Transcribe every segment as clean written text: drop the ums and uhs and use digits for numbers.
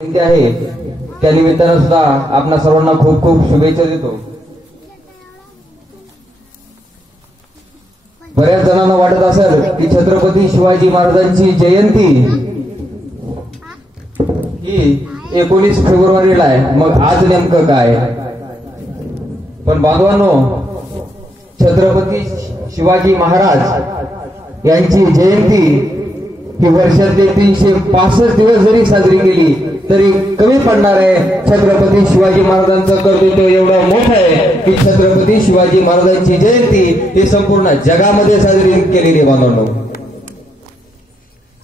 जयंती आहे त्या निमित्तानं सुद्धा आपणा सर्वांना खूप खूप शुभेच्छा देतो। बऱ्याच जणांना वाटत असेल की छत्रपती शिवाजी महाराजांची जयंती ही 19 फेब्रुवारीला आहे, मग आज नेमकं काय? पण बांधवांनो, छत्रपती शिवाजी महाराज यांची जयंती ही वर्षातले 365 दिवस जरी साजरी केली तरी कमी पडणार आहे। छत्रपती शिवाजी महाराजांचं कर्तृत्व एवढं मोठं आहे की छत्रपती शिवाजी महाराजांची जयंती ही संपूर्ण जगामध्ये साजरी केलेली बांधवांनो।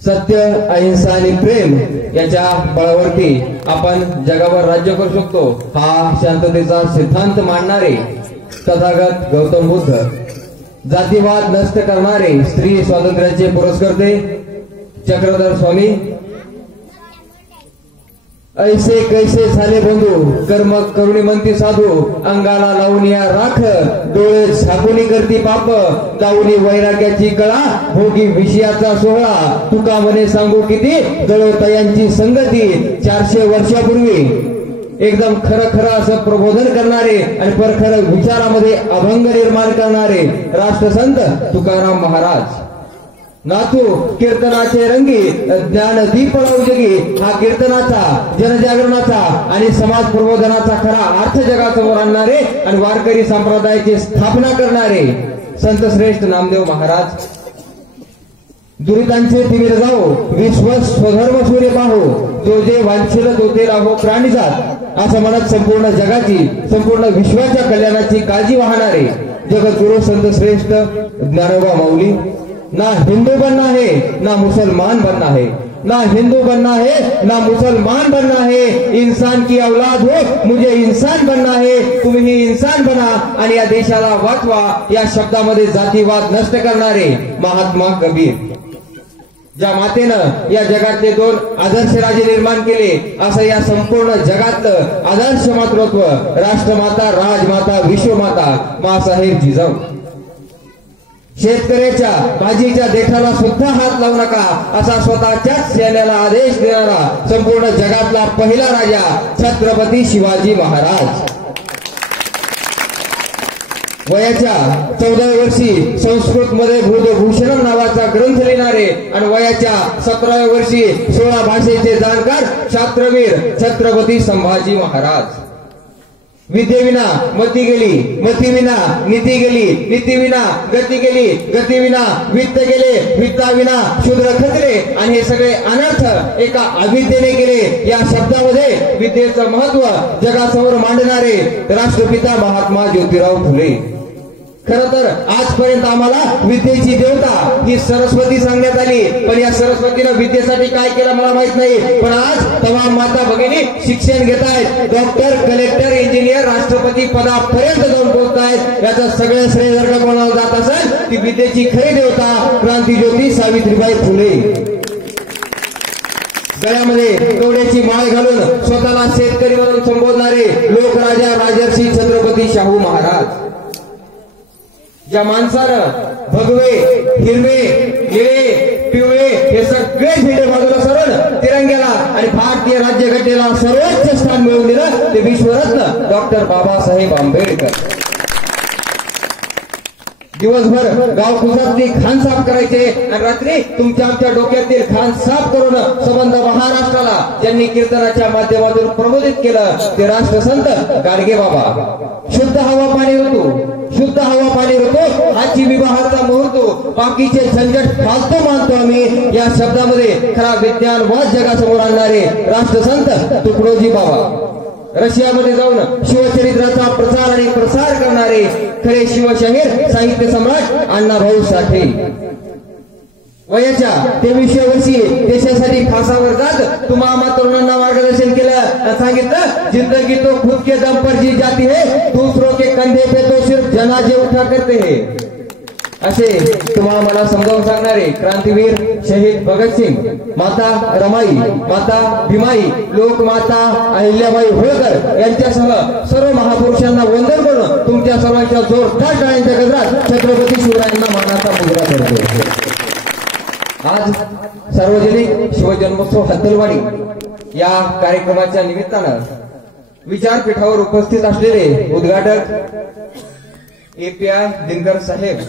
सत्य, अहिंसा आणि प्रेम याच्या बळावरती आपण जगावर राज्य करू शकतो हा शांततेचा सिद्धांत मांडणारे तथागत गौतम बुद्ध, जातीवाद नष्ट करणारे, स्त्री स्वातंत्र्याचे पुरस्कर्ते चक्रधर स्वामी, ऐसे कैसे झाले बंधू, कर्म करुणी म्हणती साधू, अंगाला लावून या राख, डोळे झाकून करती पाप, गावनी वैराग्याची कळा, भोगी विषयाचा सोहळा, तुका म्हणे सांगू किती, जळोतयांची संगती। 400 वर्षापूर्वी एकदम खरं खरं असं प्रबोधन करणारे आणि परखर विचारामध्ये अभंग निर्माण करणारे राष्ट्रसंत तुकाराम महाराज, नाथू कीर्तनाचे रंगी, ज्ञान दीप जगी, हा कीर्तनाचा, जनजागरणाचा आणि समाज प्रबोधनाचा खरा अर्थ जगासमोर आणणारे आणि वारकरी संप्रदायाची स्थापना करणारे संत श्रेष्ठ नामदेव महाराज। दुरितांचे तिमिर जाओ, विश्व स्वधर्म सूर्य पाहो, जो जे वांछेल तो ते राहो प्राणीजात, असं म्हणत संपूर्ण जगाची, संपूर्ण विश्वाच्या कल्याणाची काळजी वाहणारे जगद्गुरु संत श्रेष्ठ ज्ञानोबा माऊली। ना हिंदू बनना है ना मुसलमान बनना है, ना हिंदू बनना है ना मुसलमान बनना है, इंसान की औलाद हो मुझे इंसान बनना है, तुम्ही इंसान बना आणि या देशाला वाचवा, या शब्दामध्ये जातीवाद नष्ट करणारे महात्मा कबीर। ज्या मातेनं या जगातले 2 आदर्श राजे निर्माण केले असं या संपूर्ण जगातलं आदर्श मातृत्व राष्ट्रमाता, राजमाता, विश्वमाता मासाहेब जिजाऊ। शेतकऱ्याच्या भाजीच्या देठाला सुद्धा हात लावू नका असा स्वतःच्याच सैन्याला आदेश देणारा संपूर्ण जगातला पहिला राजा छत्रपती शिवाजी महाराज। वयाच्या 14व्या वर्षी संस्कृत मध्ये बुधभूषणम नावाचा ग्रंथ लिहिणारे आणि वयाच्या 17व्या वर्षी 16 भाषेचे जाणकार शास्त्रवीर छत्रपती संभाजी महाराज। विद्येविना मती गेली, मतीविना नीती गेली, नीतीविना गती गेली, गतीविना वित्त गेले, वित्ताविना शूद्र खचले आणि हे सगळे अनर्थ एका अविद्येने गेले। या शब्दामध्ये विद्येचं महत्व जगासमोर मांडणारे राष्ट्रपिता महात्मा ज्योतिराव फुले। खरं तर आजपर्यंत आम्हाला विद्येची देवता ही सरस्वती सांगण्यात आली, पण या सरस्वतीनं विद्येसाठी काय केलं मला माहित नाही, पण आज तमाम माता भगिनी शिक्षण घेत आहेत, डॉक्टर, कलेक्टर, इंजिनियर, राष्ट्रपती पदापर्यंत जाऊन पोहोचतायत। याचं सगळं श्रेय जर का कोणाला जात असेल ती विद्येची खरी देवता क्रांतीज्योती सावित्रीबाई फुले। गळ्यामध्ये कवड्याची माळ घालून स्वतःला शेतकरी म्हणून संबोधणारे लोकराजा राजर्षी छत्रपती शाहू महाराज। ज्या माणसानं भगवे, हिरवे, निळे, पिवळे हे सगळे झेंडे बाजूला सरून तिरंग्याला आणि भारतीय राज्यघटनेला सर्वोच्च स्थान मिळवून दिलं ते विश्वरत्न डॉक्टर बाबासाहेब आंबेडकर। दिवसभर गाव कुसातली खान साफ करायचे आणि रात्री तुमच्या आमच्या डोक्यातील खान साफ करून संबंध महाराष्ट्राला ज्यांनी कीर्तनाच्या माध्यमातून प्रबोधित केलं ते राष्ट्रसंत गाडगे बाबा। शुद्ध हवा पाणी ऋतू, शुद्ध हवा पाणी ऋतू हाची विवाहाचा मुहूर्त, बाकीचे झंझट फालतू मानतो आम्ही, या शब्दामध्ये खरा विज्ञानवाद जगासमोर आणणारे राष्ट्रसंत तुकडोजी बाबा। रशियामध्ये जाऊन शिवचरित्राचा प्रचार आणि प्रसार करणारे खरे शिवशाहीर साहित्य सम्राट अण्णाभाऊ साठे। वयाच्या 23व्या वर्षी देशासाठी फासावर जात तुम्हा तरुणांना मार्गदर्शन केलं, सांगितलं जिंदगी तो खुद के दम पर जी जाती है, दूसरों के कंधे पे तो सिर्फ जनाजे उठा करते हैं, असे तुम्हाला मला समजावून सांगणारे क्रांतीवीर शहीद भगतसिंग, माता रमाई, माता भीमाई, लोकमाता अहिल्याबाई होळकर यांच्यासह सर्व महापुरुषांना वंदन करून तुमच्या सर्वांच्या जोरदार टाळ्यांच्या गजरात छत्रपती शिवरायांना मानाचा मुजरा करतो। आज सार्वजनिक शिवजन्मोत्सव हद्दलवाडी या कार्यक्रमाच्या निमित्तानं विचारपीठावर उपस्थित असलेले उद्घाटक API दिनकर साहेब,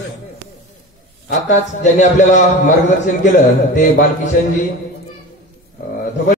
आताच ज्यांनी आपल्याला मार्गदर्शन केलं ते बालकिशनजी